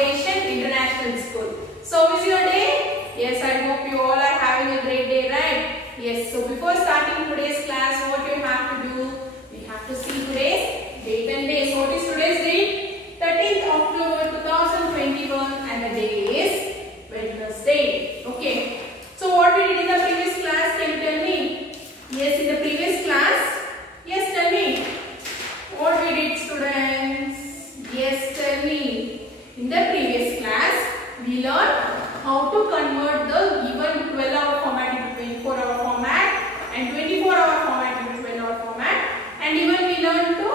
Foundation International School. So how is your day? Yes, I hope you all are having a great day, right? Yes, so before starting today's class, what you have to do? We have to see today's date and day. So what is today's date? 13th October 2021 and the day is Wednesday. Okay. So what we did in the previous class, can you tell me? Yes, in the previous class. Yes, tell me. What we did, students? Yes, tell me. In the previous class, we learned how to convert the given 12-hour format into 24-hour format and 24-hour format into 12-hour format, and even we learned to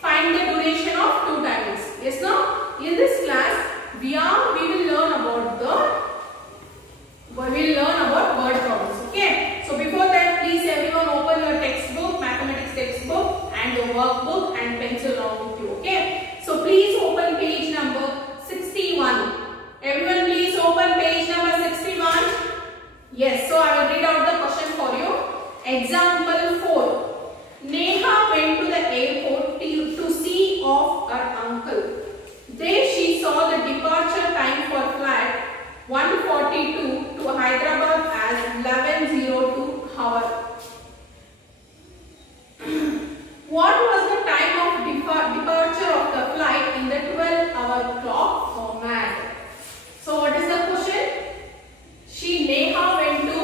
find the duration of 2 timings. Yes, no? In this class, we will learn about word problems. Okay. So before that, please everyone open your textbook, mathematics textbook, and your workbook and pencil along with you. Okay. So please open page number 61. Everyone please open page number 61. Yes, so I will read out the question for you. Example 4. Neha went to the airport to see off her uncle. There she saw the departure time for flight 142 to Hyderabad as 11:02 hour. What was the time of departure of the flight in the 12-hour clock format? So what is the question? Neha went to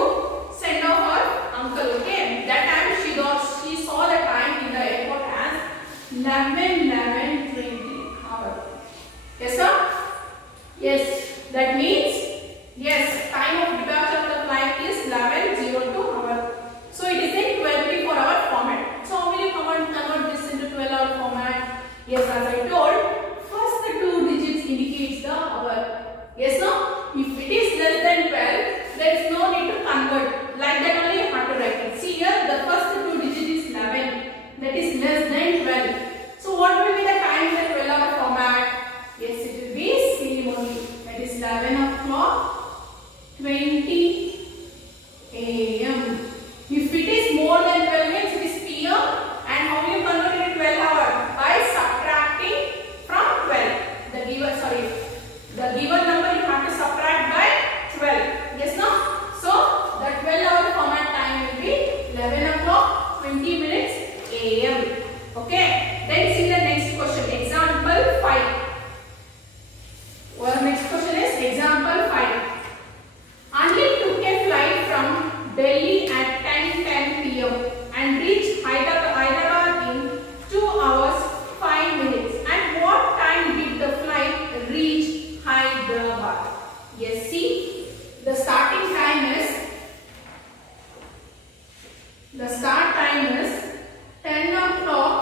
send off her uncle. Okay, that time she saw the time in the airport as 11:20 hour. Yes, sir. Yes, that means yes, time of departure of the flight is 11:02 hour. So it is in 24-hour format. So how will you convert this into 12-hour format? Yes, as I told, first the 2 digits indicates the hour. Yes, no? If it is less than 12, there is no need to convert. Like that only you have to write it. See here, the first 2 digits is 11. That is less than 12. So what will be the time in the 12-hour format? Yes, it will be same only. That is 11 o'clock 20 a.m. If it is more than 12 means it is p.m. and how will you convert it to 12 hour? By subtracting from 12. The given number you have to subtract by 12. Yes, no? So the 12-hour format time will be 11 o'clock 20 minutes a.m. Okay. Then see the next question. Example 5. Well, next question is example 5. Anil took a flight from Delhi at 10:10 p.m. and reached Hyderabad in 2 hours 5 minutes. At what time did the flight reach Hyderabad? Yes, see, the starting time is 10 o'clock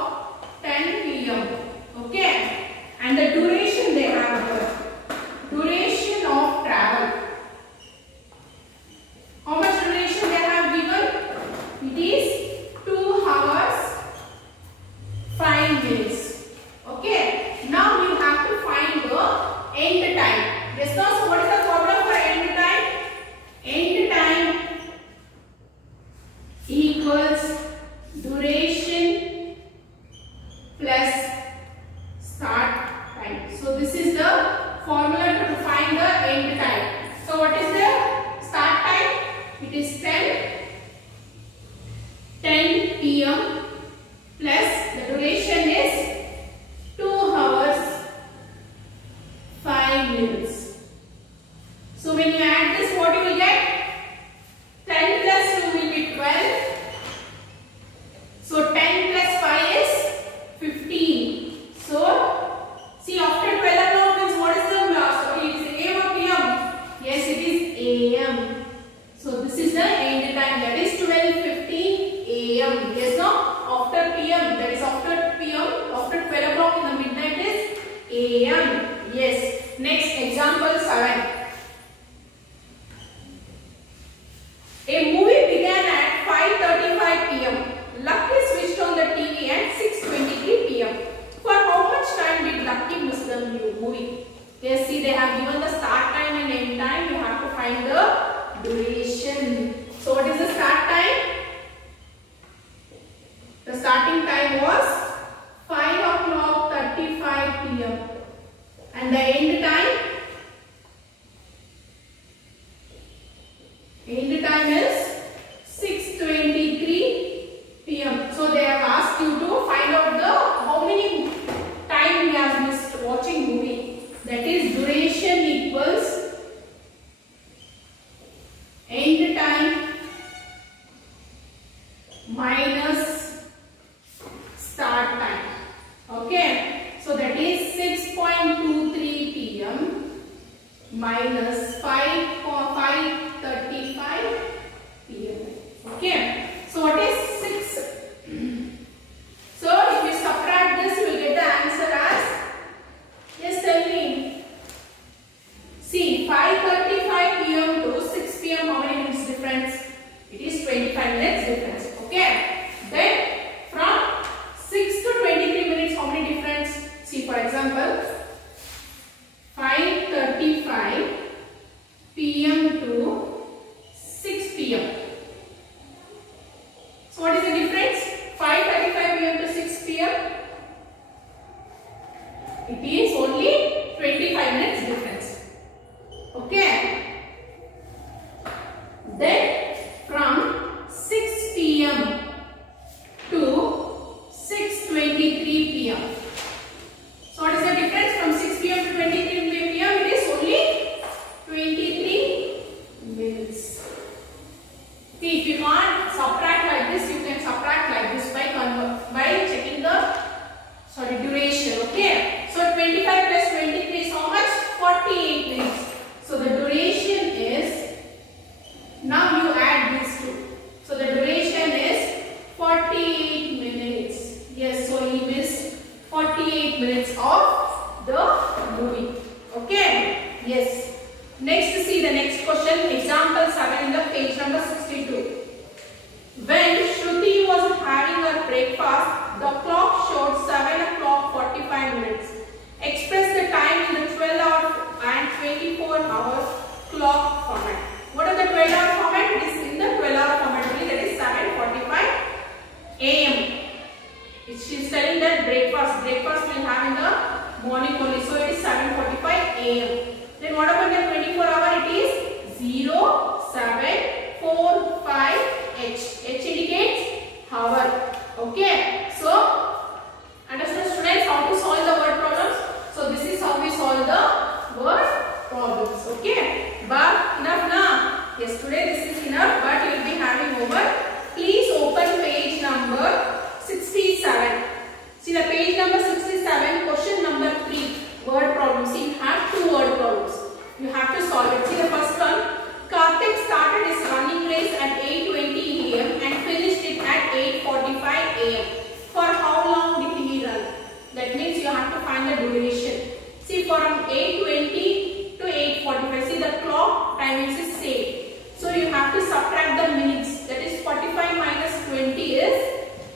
10 p.m. Okay, and the duration they have here. Duration of travel. How much duration they have given? It is 2 hours 5 minutes. Okay. Now you have to find the end time. Yes, no? So what is the formula for end time? End time equals duration plus start time. So this is the formula to find the end time. So what is the start time? It is 10 p.m. plus the duration is 2 hours 5 minutes. So when you add this, what you will get? 10 plus 2 will be 12. So 10 plus 5 is 15. So see, after 12 o'clock means what is the last? It is AM or PM? Yes, it is AM. So this is the end time, that is 12:15 AM. Yes, no? After PM, that is after PM, after 12 o'clock in the midnight is AM. Yes. Next, example 7. A movie began at 5:35 p.m. Lucky switched on the TV at 6:23 p.m. For how much time did Lucky miss the movie? Yes, see, they have given the start time and end time. You have to find the duration. So what is the start time? The starting time was 5 o'clock 35 p.m. and the end time Okay, so that is 6.23 p.m. minus 5:35 p.m. Okay, so what is 6? So if you subtract this, you will get the answer as, yes, tell me. See, 5:35 p.m. to 6 p.m. how many minutes difference? It is 25 minutes difference. Okay, then from 6 to 23 minutes how many difference? See, for example, 5:35 p.m. to 6 p.m. So what is the difference? 5:35 p.m. to 6 p.m. It is only 25 minutes difference. Okay. Then from 6 p.m. to 6:23 p.m. So what is the difference from 6 p.m. to 23 p.m.? It is only 23 minutes. See, if you can't subtract like this, you can subtract like this by checking the duration. Okay. So 25 plus 23 is how much? 48 minutes. So the duration is, now you add these two. So the duration is 48 minutes. Yes, so you missed 48 minutes of the movie. Okay. Yes. Next, see the next question. Example 7 in the page number 62. When Shruti was having her breakfast, the clock showed 7:45 minutes. Express the time in the 12-hour and 24-hour clock format. What are the 12-hour format? It is in the 12-hour format only, that is 7:45 a.m. She is telling that breakfast will have in the morning only, so it is 7:45 a.m. Then what about the 24-hour? It is 0745 h. H indicates hour. Okay. So understand, students, how to solve the word problems? So this is how we solve the word problems. Okay. But enough now. Yes, today this is enough, but you will be having homework. Please open page number 67. See the page number 67, question number 3, word problem. See, you have 2 word problems. You have to solve it. See the first one. Karthik started his running race at 8:20 a.m. and finished it at 8:45 a.m. For how long did he run? That means you have to find the duration. See, from 8:20 to 8:45. See, the clock timings is same. So you have to subtract the minutes. That is 45 minus 20 is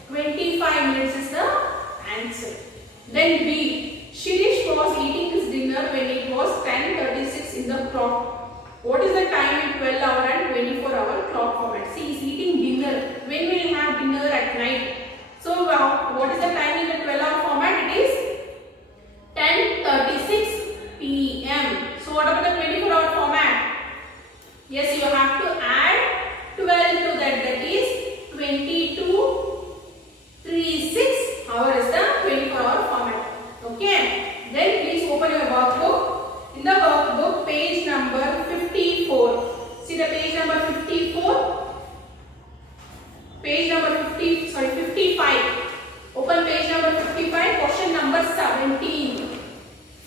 25 minutes is the answer. Then B. Shirish was eating his dinner when it was 10:36 in the clock. What is the time in 12-hour and 24-hour clock format? See, he is eating dinner. When will he have dinner at night? So what is the time in the 12-hour format? It is 10:36 p.m. So what about the 24-hour format? Yes, you have to add 12 to that. That is 22:36 hour is the 24-hour format. Okay. Then please open your workbook. In the workbook, page number 54. See the page number 54. Page number 55. Open page number 55. Question number 17.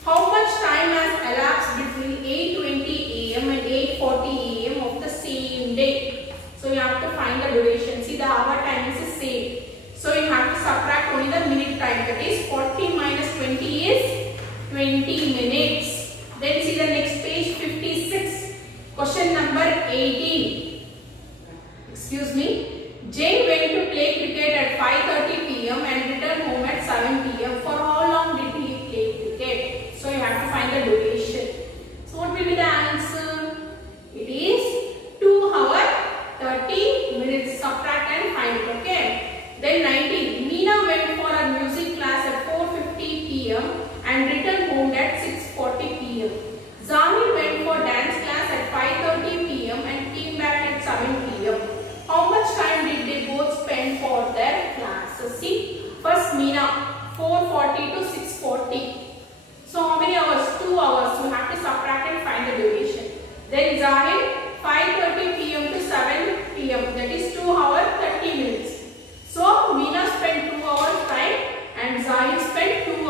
How much time has elapsed between 8:20 a.m. and 8:40 a.m. of the same day? So you have to find the duration. See, the hour time is the same. So you have to subtract only the minute time. That is 40 minus 20 is 20 minutes. Then see the next page 56. Question number 18. Excuse me. Jay went to play cricket at 5:30 p.m. and returned home at 7 p.m. For how long did he play cricket? So you have to find the duration. So what will be the answer? It is 2 hours 30 minutes. Subtract and find it. Okay. Then 19. Meena went for a music class at 4:50 p.m. and returned home at 6:40 p.m. Zahir went for dance class at 5:30 p.m. and came back at 7 p.m. How much time did they both spend for their class? So see, first Meena 4:40 to 6:40. So how many hours? 2 hours. You have to subtract and find the duration. Then Zahir 5:30 p.m. to 7 p.m. That is 2 hours 30 minutes. So Meena spent 2 hours time and Zahir spent 2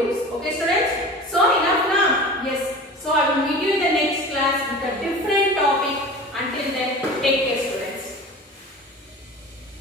groups. Okay students? So enough now? Yes. So I will meet you in the next class with a different